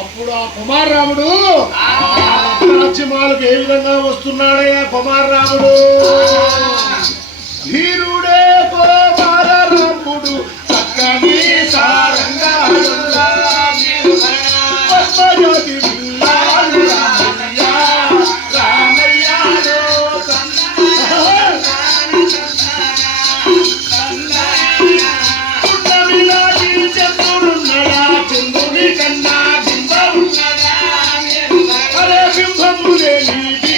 అప్పుడు ఆ కుమార్ రాముడు రాజ్యమాలకు ఏ విధంగా వస్తున్నాడయ్యా కుమార్ అరే బింబము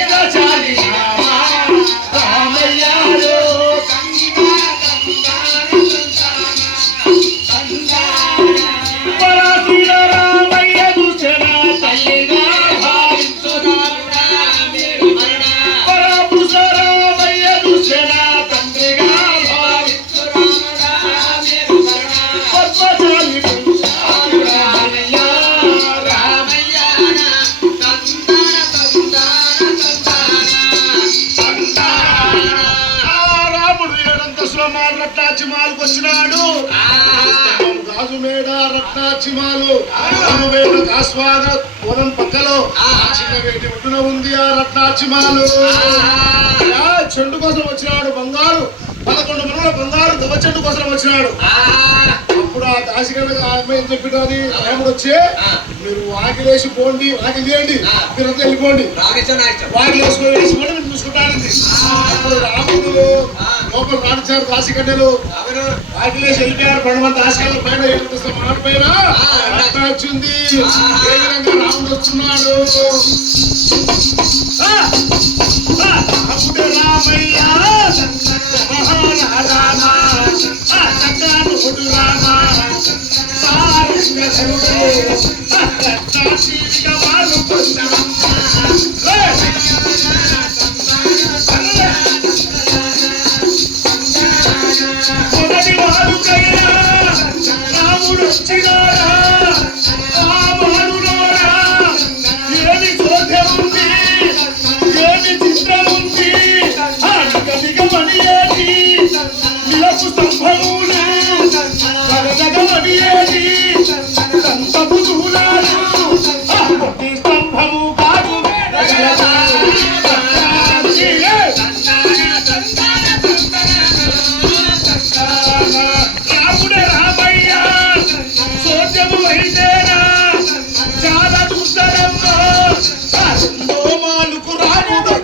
మాల రత్నాచిమాలకు వచ్చినాడు గాజు మేడ రత్నాచిమాలు. రాము వేద కాస్వాద వనం పక్కలో చిన్న వేటి ఒడ్డున ఉంది ఆ రత్నాచిమాలు. చెండు కోసం వచ్చినాడు బంగారు. పదకొండు మనుల బంగారు దవ చెండు కోసం వచ్చినాడు. అప్పుడు ఆ దాసిగనక ఆమె ఏం చెప్పినది? రాముడు వచ్చి మీరు వాకిలేసి పోండి వాకిలి చేయండి మీరంతా వెళ్ళిపోండి. వాకిలి వేసుకొని వేసుకోండి నేను చూసుకుంటానండి అప్పుడు రాముడు లోపల రాణించారు దాసిగడ్డలు. వాకిలేసి వెళ్ళిపోయారు పడమంత ఆశకాల పైన ఏడుస్తున్న మాట పైన? వచ్చింది ఏ విధంగా రాముడు వస్తున్నాడు! రాముడు రామయ్య చక్రానుడు రామ రాముడు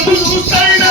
Deus não